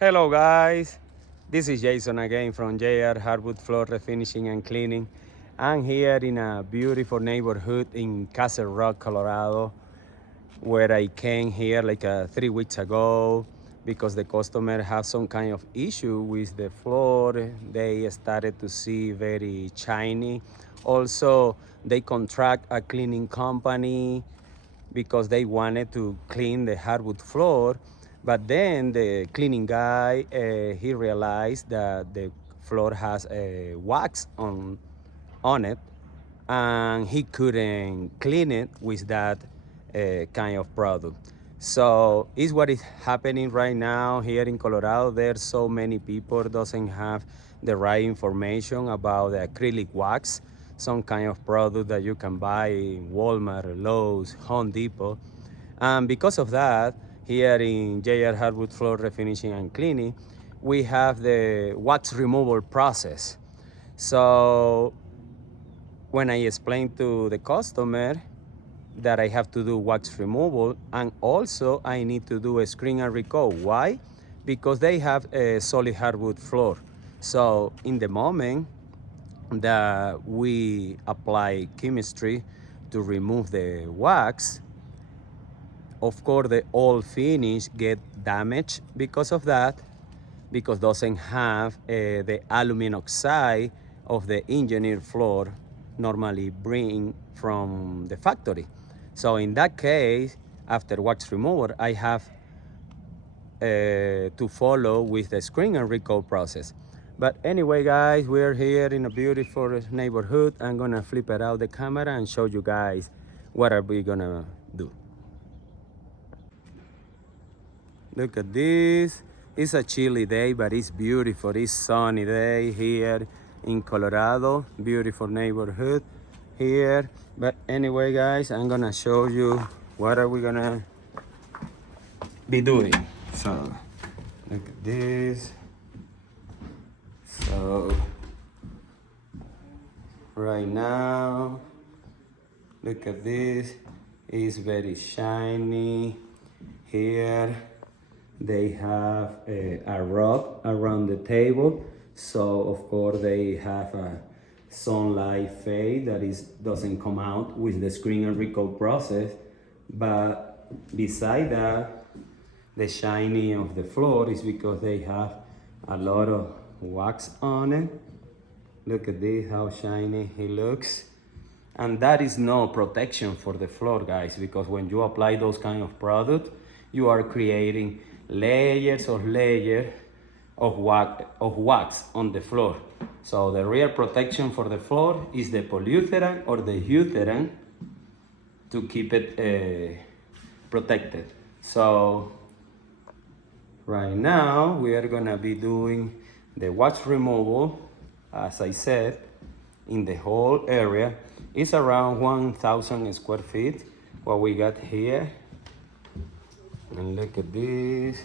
Hello guys, this is Jason again from JR Hardwood Floor Refinishing and Cleaning. I'm here in a beautiful neighborhood in Castle Rock, Colorado, where I came here like 3 weeks ago because the customer have some kind of issue with the floor. They started to see very shiny. Also, they contract a cleaning company because they wanted to clean the hardwood floor. But then the cleaning guy, he realized that the floor has a wax on it, and he couldn't clean it with that kind of product. So is what is happening right now here in Colorado. There's so many people doesn't have the right information about the acrylic wax, some kind of product that you can buy in Walmart, Lowe's, Home Depot. And because of that, here in JR Hardwood Floor Refinishing and Cleaning, we have the wax removal process. So when I explain to the customer that I have to do wax removal, and also I need to do a screen and recoat. Why? Because they have a solid hardwood floor. So in the moment that we apply chemistry to remove the wax, of course the old finish get damaged because of that, because doesn't have the aluminum oxide of the engineered floor normally bring from the factory. So in that case, after wax removal, I have to follow with the screen and recoat process. But anyway, guys, we're here in a beautiful neighborhood. I'm gonna flip it out the camera and show you guys what are we gonna do. Look at this. It's a chilly day, but it's beautiful. It's sunny day here in Colorado. Beautiful neighborhood here. But anyway, guys, I'm gonna show you what are we gonna be doing. So look at this. So right now, look at this. It's very shiny here. They have a rug around the table, so of course they have a sunlight fade that doesn't come out with the screen and recoat process. But beside that, the shiny of the floor is because they have a lot of wax on it. Look at this, how shiny it looks. And that is no protection for the floor, guys, because when you apply those kind of product, you are creating layers of wax on the floor. So the real protection for the floor is the polyurethane or the urethane to keep it protected. So right now we are gonna be doing the wax removal, as I said, in the whole area. It's around 1,000 square feet what we got here. And look at this.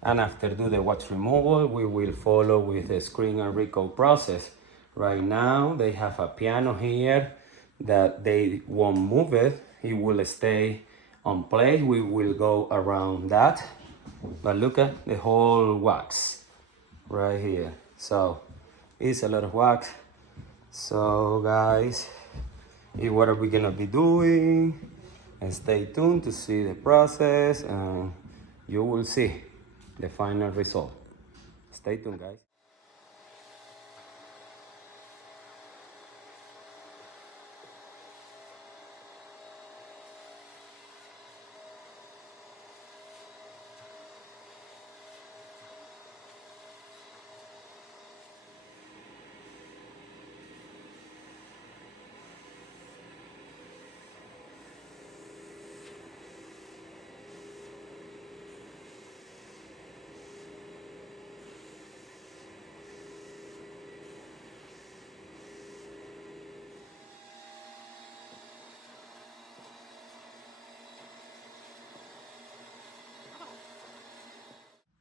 And after do the wax removal, we will follow with the screen and recoat process. Right now they have a piano here that they won't move it. It will stay on place. We will go around that. But look at the whole wax right here. So it's a lot of wax. So guys, what are we gonna be doing? And stay tuned to see the process, and you will see the final result. Stay tuned, guys.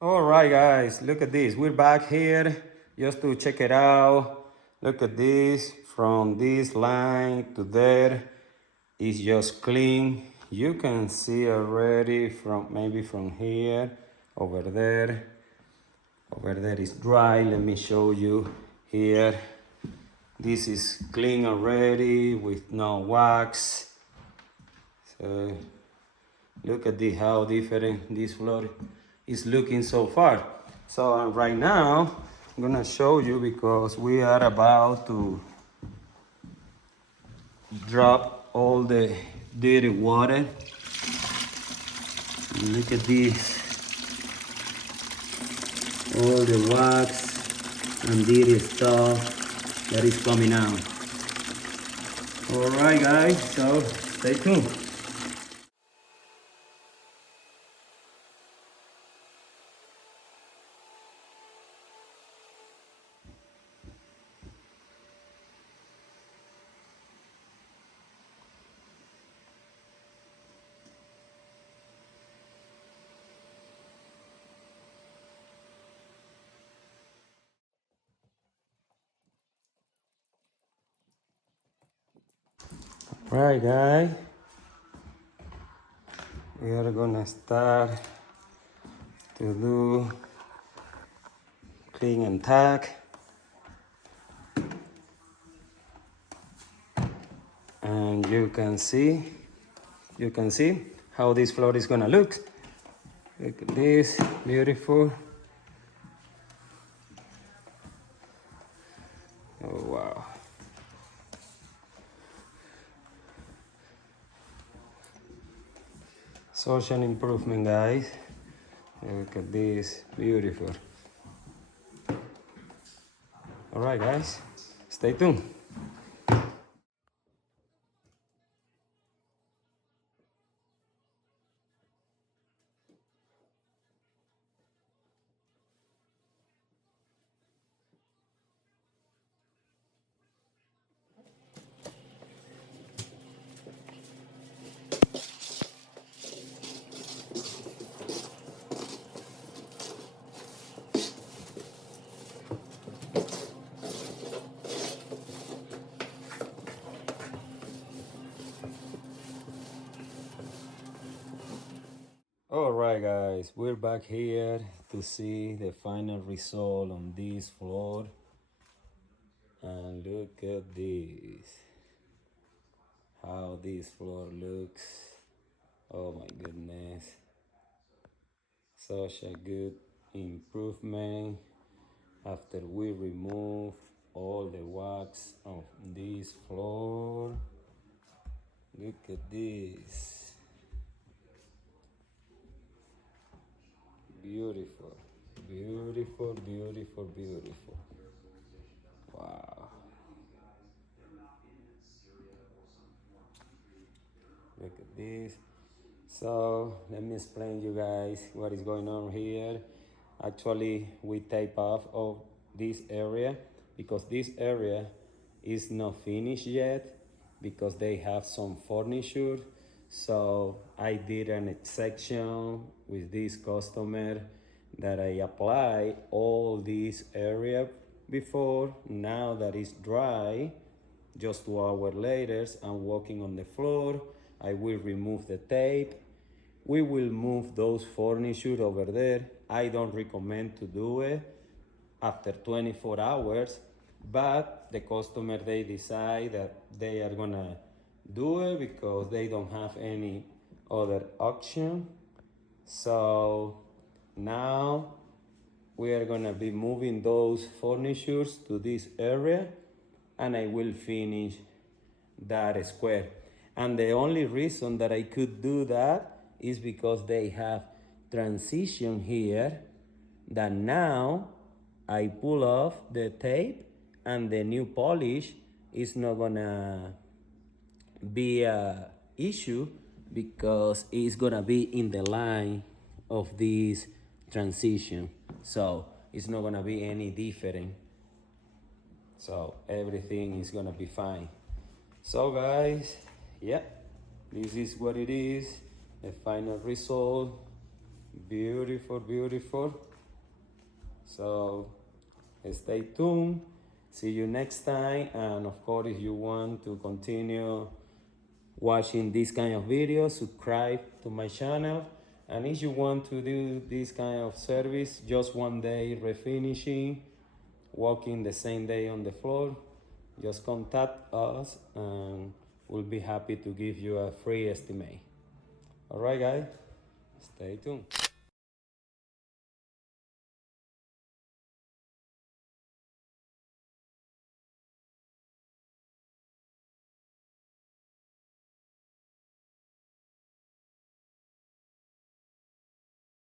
All right, guys, look at this. We're back here just to check it out. Look at this. From this line to there, it's just clean. You can see already from maybe from here over there. Over there is dry. Let me show you here. This is clean already with no wax. So look at how different this floor is looking so far. So right now I'm gonna show you, because we are about to drop all the dirty water. Look at this, all the wax and dirty stuff that is coming out. All right guys, so stay tuned. Right guys, we are gonna start to do clean and tack, and you can see how this floor is gonna look. Look at this, beautiful. Oh wow. Such an improvement guys. Look at this, beautiful. All right guys, stay tuned. All right guys, we're back here to see the final result on this floor, and look at this, how this floor looks. Oh my goodness, such a good improvement after we remove all the wax of this floor. Look at this. Beautiful, beautiful, beautiful, beautiful. Wow. Look at this. So let me explain you guys what is going on here. Actually, we tape off of this area because this area is not finished yet, because they have some furniture. So I did an exception with this customer that I apply all this area before. Now that it's dry, just 2 hours later, I'm walking on the floor. I will remove the tape. We will move those furniture over there. I don't recommend to do it after 24 hours, but the customer, they decide that they are gonna do it because they don't have any other option. So now we are gonna be moving those furnitures to this area, and I will finish that square. And the only reason that I could do that is because they have transition here, that now I pull off the tape and the new polish is not gonna be a issue, because it's gonna be in the line of this transition, so it's not gonna be any different, so everything is gonna be fine. So guys, yeah, this is what it is, the final result. Beautiful, beautiful. So stay tuned, see you next time, and of course, if you want to continue watching this kind of videos, subscribe to my channel And if you want to do this kind of service, just one day refinishing, walking the same day on the floor, just contact us and we'll be happy to give you a free estimate. All right, guys, stay tuned.